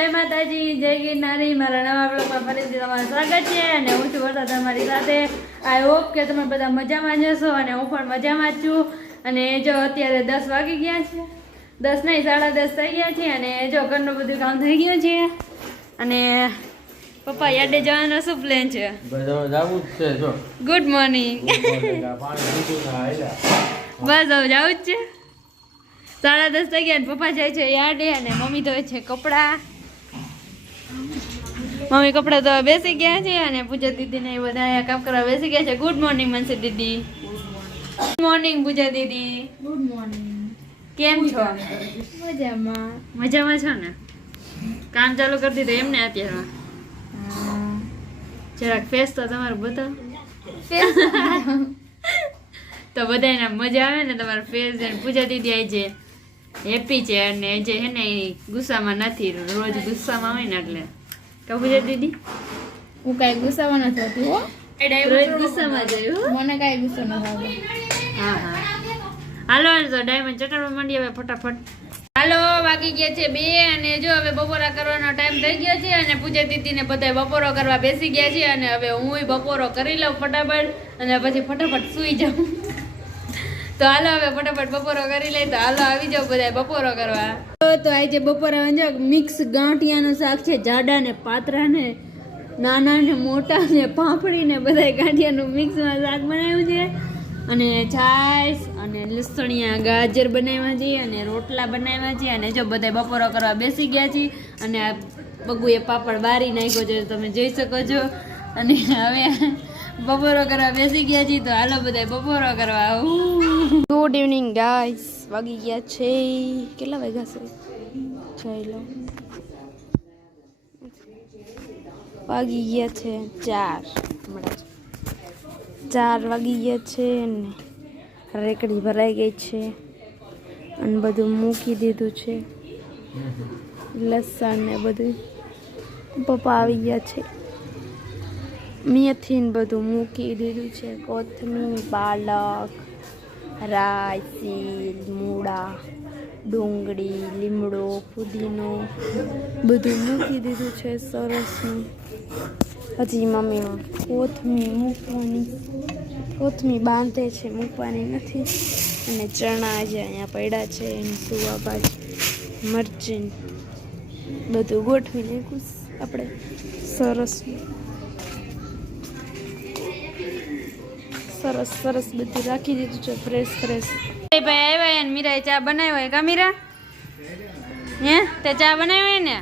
જય માતાજી જય ગિરનારી. મારા નવા બ્લોગમાં ફરીથી તમારું સ્વાગત છે અને હું છું વરસાદ તમારી સાથે. આઈ હોપ કે તમે બધા મજામાં જશો અને હું પણ મજામાં જ છું. અને જો અત્યારે દસ વાગી ગયા છે. દસ નહીં સાડા દસ થઈ ગયા છે અને જો ઘરનું બધું કામ થઈ ગયું છે. અને પપ્પા યાડે જવાનો શું પ્લેન છે? Good morning. બસ હવે જવું જ છે. સાડા દસ થઈ ગયા પપ્પા જાય છે યાર્ડે અને મમ્મી ધોય છે કપડાં. મમ્મી કપડાં તો બેસી ગયા છે અને પૂજા દીદી ને બધા અહીંયા કામ કરવા બેસી ગયા છે. ગુડ મોર્નિંગ મનસી દીદી. ગુડ મોર્નિંગ પૂજા દીદી. ગુડ મોર્નિંગ કેમ છો? મજામાં. મજામાં છો ને? કામ ચાલુ કરી દીધું એમને અત્યારે. જરાક ફેસ તો તમારું બતાવો. તો બધાને મજા આવે ને તમારો ફેસ અને પૂજા દીદી આવી છે હેપી છે અને જે છે ને ગુસ્સામાં નથી રોજ ગુસ્સામાં હોય ને એટલે. તો છે દીદી? હું કાંઈ ગુસ્સામાં નથી હોતી. હો? ગુસ્સામાં જયું મને કાંઈ ગુસ્સો નથી હા હા. હાલો હાલો તો ડાયમંડ ચટાડવા માંડી હવે ફટાફટ. હાલો વાગી ગયા છે બે અને જો હવે બપોરા કરવાનો ટાઈમ થઈ ગયો છે અને પૂજા દીદીને બધા બપોરો કરવા બેસી ગયા છે અને હવે હું બપોરો કરી લઉં ફટાફટ અને પછી ફટાફટ સૂઈ જાઉં. તો હાલો હવે ફટાફટ બપોરો કરી લઈ તો હાલો આવી જાઓ બધા બપોરો કરવા. તો આજે બપોરા જો મિક્સ ગાંઠિયાનું શાક છે જાડા ને પાતરા ને નાના ને મોટા ને પાપડી ને બધા ગાંઠિયાનું મિક્સમાં શાક બનાવ્યું છે. અને છાશ અને લસણિયા ગાજર બનાવ્યા છે અને રોટલા બનાવ્યા છે. અને જો બધા બપોરો કરવા બેસી ગયા છે અને આ બગુએ પાપડ બારી નાખ્યો છે, તમે જોઈ શકો છો. અને હવે બપોરો કરવા બેસી ગયા છીએ તો હાલો બધા બપોરો કરવા ગુડ ઇવનિંગ ગાઈસ વાગી ગયા છે કેટલા વાગ્યા છે? જોઈ લો. વાગી ગયા છે ચાર. હમણાં ચાર વાગી ગયા છે ને રેકડી ભરાઈ ગઈ છે અને બધું મૂકી દીધું છે. લસણ ને બધું. પપ્પા આવી ગયા છે. મેથી ને બધું મૂકી દીધું છે, કોથમીર, પાલક રાઈ સીલ મૂળા, ડુંગળી, લીમડો, પુદીનો. બધું મૂકી દીધું છે સરસનું. હજી મમ્મી કોથમીર મૂકવાની. કોથમીર બાંધે છે, મૂકવાની નથી. અને ચણા જે અહીંયા પડ્યા છે, એની સુવા ભાજી મરચી બધું ગોઠવી નાખ્યું આપણે સરસ સરસ સરસ બધું રાખી દીધું છે ફ્રેશ ફ્રેશ ભાઈ આવ્યા અને મીરાએ ચા બનાવ્યો હોય કા મીરા? હે? તે ચા બનાવ્યો ને?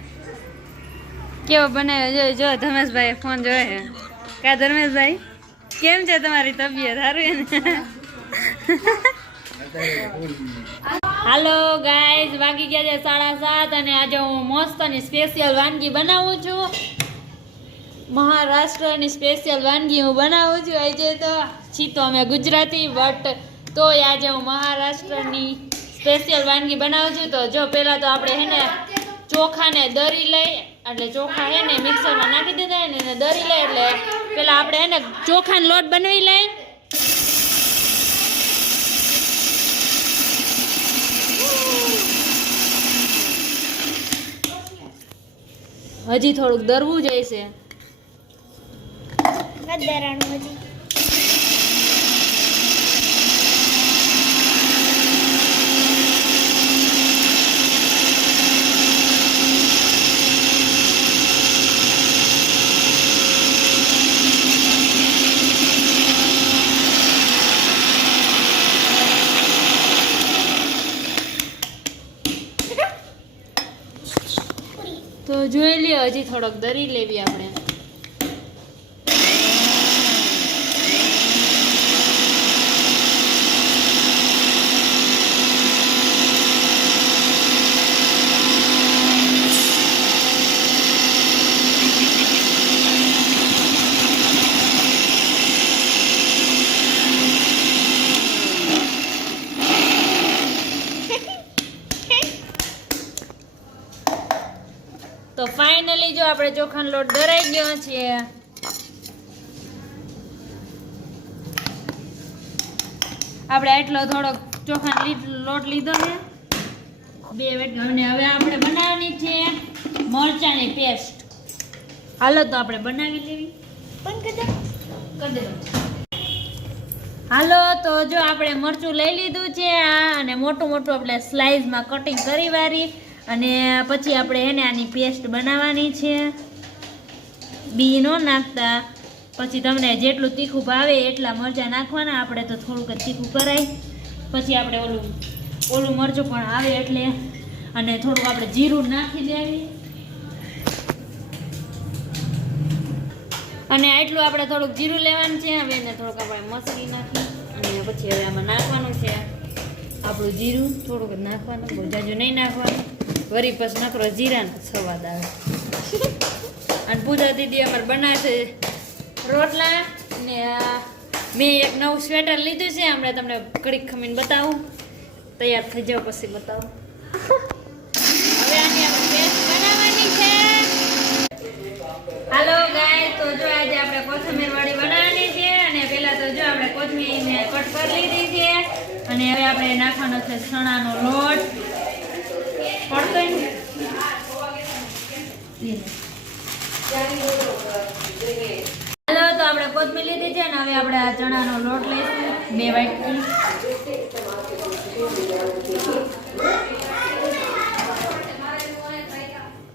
કેવો બનાવ્યો? જો જો ધર્મેશભાઈ ફોન જોયો કા ધર્મેશભાઈ? કેમ છે તમારી તબિયત? સારું ને? હાલો ગાઈઝ વાગી ગયા છે સાડા સાત અને આજે હું મસ્ત અને સ્પેશિયલ વાનગી બનાવું છું. મહારાષ્ટ્રની સ્પેશિયલ વાનગી હું બનાવું છું. આજે તો છી તો અમે ગુજરાતી બટ તોય આજે હું મહારાષ્ટ્રની સ્પેશિયલ વાનગી બનાવું છું. તો જો પહેલાં તો આપણે હે ને ચોખાને દરી લઈ, એટલે ચોખા હે ને મિક્સરમાં નાખી દીધા ને એને દરી લઈ, એટલે પહેલાં આપણે હે ને ચોખાનો લોટ બનાવી લઈ. હજી થોડુંક દરવું જઈશે તો જોઈ લે હજી થોડોક દરી લેવી આપણે તો આપણે ચોખાનો લોટ દરાઈ ગયો છે. આપણે આટલો થોડો ચોખાનો લોટ લીધો છે. બે અને હવે આપણે બનાવવાની છે મરચાંની પેસ્ટ. હાલો તો આપણે બનાવી લેવી. પણ કરી દેજો. હાલો તો જો આપણે મરચું લઈ લીધું છે આ અને મોટું મોટું આપણે સ્લાઇસમાં કટિંગ કરી વારી. અને પછી આપણે એને આની પેસ્ટ બનાવવાની છે. બી ન નાખતા. પછી તમને જેટલું તીખું ભાવે એટલા મરચાં નાખવાના. આપણે તો થોડુંક તીખું કરાય. પછી આપણે ઓલું ઓલું મરચું પણ આવે એટલે. અને થોડુંક આપણે જીરું નાખી દેવી. અને આટલું આપણે થોડુંક જીરું લેવાનું છે. હવે એને થોડુંક આપણે મસાલી નાખી. અને પછી હવે આમાં નાખવાનું છે. આપણું જીરું થોડુંક નાખવાનું. બહુ નહીં નાખવાનું. વરી પછી નકરો જીરાનો સ્વાદ આવે. અને પૂજા દીદી અમારે બનાવશે રોટલા ને મેં એક નવું સ્વેટર લીધું છે, હમણાં તમને કડીક ખમીને બતાવું. તૈયાર થઈ જાવ પછી બતાવું. હવે આની આપણે બનાવવાની છે. હાલો ગાય, તો જો આજે આપણે કોથમીર બનાવવાની છે, અને પહેલા તો જો આપણે કોથમીરને કટ કરી લીધી છે. અને હવે આપણે નાખવાનો છે ચણાનો લોટ? હાલો, તો આપણે કોથમીર લીધી છે ને હવે આપણે આ ચણાનો લોટ લઈશું, બે વાટકી.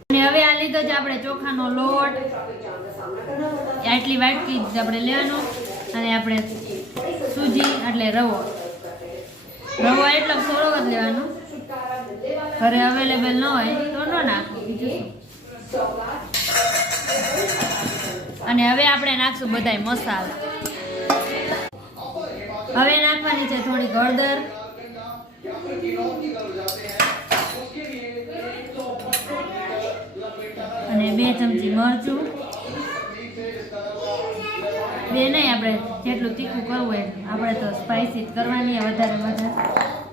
અને હવે આ લીધો છે આપણે ચોખાનો લોટ. આટલી વાટકી જ આપણે લેવાનો. અને આપણે સૂજી, એટલે રવો. રવો એટલો થોડો જ લેવાનો. ઘરે અવેલેબલ ન હોય તો ન નાખવું અને હવે આપણે નાખશું બધાય મસાલા. હવે નાખવાની છે થોડી હળદર. અને બે ચમચી મરચું. બે નહીં, આપણે જેટલું તીખું કરવું હોય આપણે તો સ્પાઇસી જ કરવાની વધારે વધારે.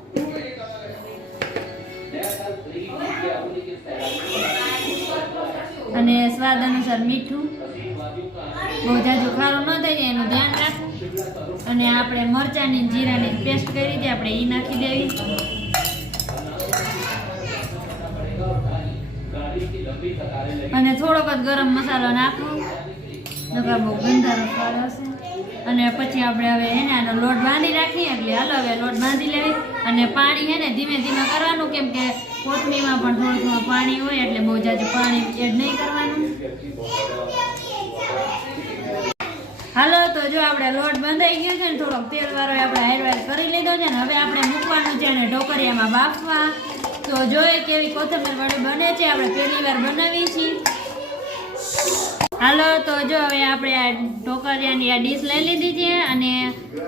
અને સ્વાદ અનુસાર મીઠું, બહુ જાજુ ખારું ન થઈ જાય એનું ધ્યાન રાખવું. અને આપણે મરચાંની જીરાની પેસ્ટ કરી હતી, આપણે એ નાખી દેવી. અને થોડોક જ ગરમ મસાલો નાખવો. બહુ ગંધારો સ્વાદ હશે. અને પછી આપણે હવે એને આનો લોટ બાંધી રાખીએ, એટલે હાલો હવે લોટ બાંધી લેવી. અને પાણી છે ને ધીમે ધીમે કરવાનું, કેમ કે કોથમીમાં પણ થોડું થોડું પાણી હોય, એટલે બહુ જાજુ પાણી એડ નહીં કરવાનું. હાલો, તો જો આપણે લોટ બંધાઈ ગયો છે ને, થોડોક તેલ વાળો આપણે હાઈર વાઈર કરી લીધો છે ને, હવે આપણે મૂકવાનું છે અને ઢોકરિયામાં બાફવા. તો જોઈએ કેવી કોથમીર વડે બને છે, આપણે પહેલી વાર બનાવીએ છીએ. હાલો, તો જો હવે આપણે આ ઢોકરિયાની આ ડીશ લઈ લીધી છે અને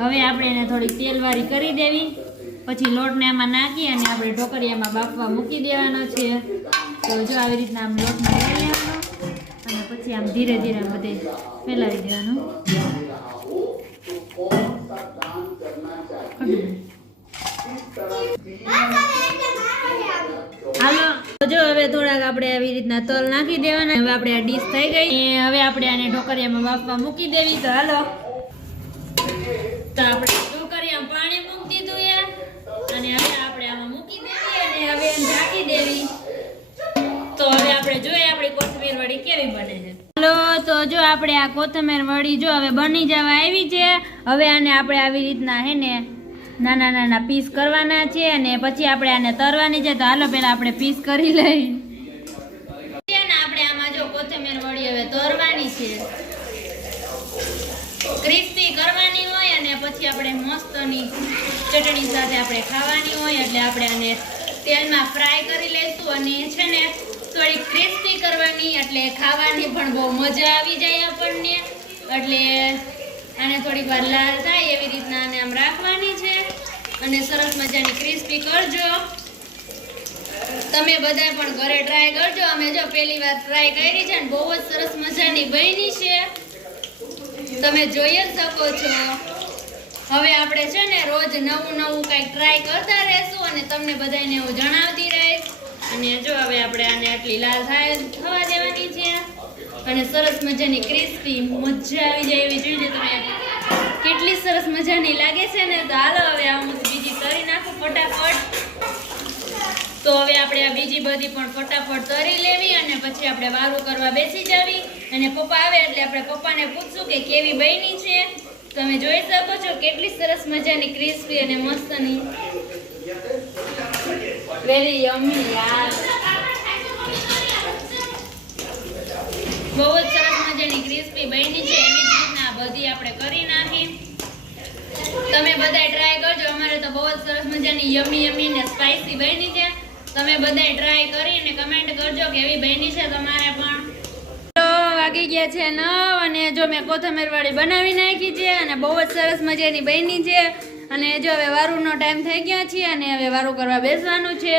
હવે આપણે એને થોડી તેલવાળી કરી દેવી. પછી લોટને આમાં નાખી અને આપણે ઢોકરિયામાં બાફવા મૂકી દેવાનો છે. તો જો આવી રીતના આમ લોટમાં લઈ લેવાનો. અને પછી આમ ધીરે ધીરે બધે ફેલાવી દેવાનું. હાલો જો હવે થોડાક આપણે આવી રીતના તલ નાખી દેવાના. હવે આપણે આ ડીશ થઈ ગઈ. હવે આપણે આને ઢોકરિયામાં બાફવા મૂકી દેવી. તો હાલો. તો આપણે ઢોકરિયામાં પાણી મૂકી દીધું અને હવે આપણે આમાં મૂકી દેવી અને હવે ઢાંકી દેવી. તો હવે આપણે જોઈએ આપણી કોથમીર વડી કેવી બને છે. તો જો આપણે આ કોથમીર વડી જો હવે બની જવા આવી છે. હવે આને આપણે આવી રીતના હે ને નાના નાના પીસ કરવાના છે અને પછી આપણે આને તરવાની છે, તો હાલો પેલા આપણે પીસ કરી લઈ આપણે તરવાની છે. ક્રિસ્પી કરવાની હોય અને પછી આપણે મસ્તની ચટણી સાથે આપણે ખાવાની હોય, એટલે આપણે આને તેલમાં ફ્રાય કરી લઈશું અને છે ને થોડી ક્રિસ્પી કરવાની, એટલે ખાવાની પણ બહુ મજા આવી જાય આપણને. એટલે આને થોડીક વાર લાલ થાય એવી રીતના આને આમ રાખવાની છે. અને સરસ મજાની ક્રિસ્પી કરજો. તમે બધા પણ ઘરે ટ્રાય કરજો. અમે જો પહેલી વાર ટ્રાય કરી છે અને બહુ જ સરસ મજાની બની છે. તમે જોઈ જ શકો છો. હવે આપણે છે ને રોજ નવું નવું કંઈક ટ્રાય કરતા રહેશું અને તમને બધાને હું જણાવતી રહીશ. અને જો હવે આપણે આને આટલી લાલ થાય થવા અને સરસ મજાની ક્રિસ્પી મજા આવી જાય એવી જોઈએ તમે. કેટલી સરસ મજાની લાગે છે ને? તો હાલો હવે આ હું બીજી કરી નાખું ફટાફટ. તો હવે આપણે આ બીજી બધી પણ ફટાફટ તરી લેવી અને પછી પછી આપણે વારું કરવા બેસી જાવી. અને પપ્પા આવે એટલે આપણે પપ્પાને પૂછશું કે કેવી બની છે. તમે જોઈ શકો છો કેટલી સરસ મજાની ક્રિસ્પી અને મસ્તની. વેરી યમી યાર. બહુ જ સરસ મજાની ક્રિસ્પી બની છે એવી જ રીતના બધી આપણે કરી નાખી. તમે બધાય ટ્રાય કરજો, અમારે તો બહુ જ સરસ મજાની યમી યમી ને સ્પાઈસી બની છે. તમે બધાય ટ્રાય કરી અને કમેન્ટ કરજો કે એવી બની છે તમારે પણ. વાગી ગયા છે નવ અને જો મેં કોથમીર વાળી બનાવી નાખી છે અને બહુ જ સરસ મજાની બની છે. અને જો હવે વારુનો ટાઈમ થઈ ગયો છે અને હવે વારું કરવા બેસવાનું છે.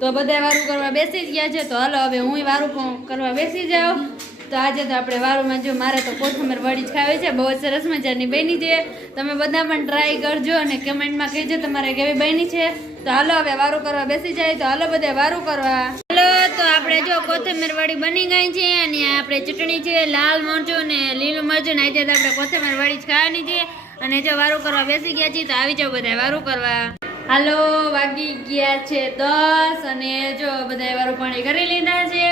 તો બધા વારું કરવા બેસી જ ગયા છે. તો હાલો હવે હું વારું કરવા બેસી જાઉં તો આજે તો આપણે વારુંમાં જો મારે તો કોથમીર વળી જ ખાવી છે, બહુ જ સરસ મજાની બની છે. તમે બધા પણ ટ્રાય કરજો અને કમેન્ટમાં કહેજો તમારે કેવી બની છે. તો હાલો હવે વારું કરવા બેસી જાય, તો હાલો બધા વારું કરવા. હાલો, તો આપણે જો કોથમીર વળી બની ગઈ છે અને આપણે ચટણી છે, લાલ મરચું ને લીલું મરચું ને આજે તો આપણે કોથમીર વળી જ ખાવાની છે. અને જો વારું કરવા બેસી ગયા છીએ, તો આવી જાઓ બધા વારું કરવા. હાલો, વાગી ગયા છે દસ અને જો બધા વારું પાણી કરી લીધા છે.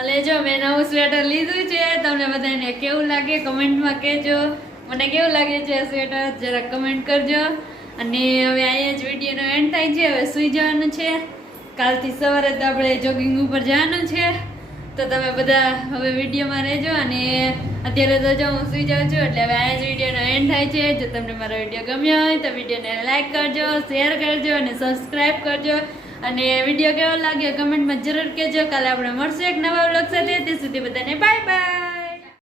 અને જો મેં નવું સ્વેટર લીધું છે, તમને બધાને કેવું લાગે કમેન્ટમાં કહેજો. મને કેવું લાગે છે સ્વેટર જરા કમેન્ટ કરજો. અને હવે અહીંયા જ વિડીયોનો એન્ડ થાય છે, હવે સૂઈ જવાનું છે. કાલથી સવારે તો આપણે જોગિંગ ઉપર જવાનું છે. તો તમે બધા હવે વિડીયોમાં રહેજો અને અત્યારે તો જો હું સૂઈ જાઉં છું, એટલે હવે આ જ વિડીયોનો એન્ડ થાય છે. જો તમને મારો વીડિયો ગમ્યો હોય તો વિડીયોને લાઇક કરજો શેર કરજો અને સબસ્ક્રાઈબ કરજો. અને વીડિયો કેવો લાગ્યો કમેન્ટમાં જરૂર કહેજો. કાલે આપણે મળશું એક નવા વ્લોગ સાથે. ત્યાં સુધી બધાને બાય બાય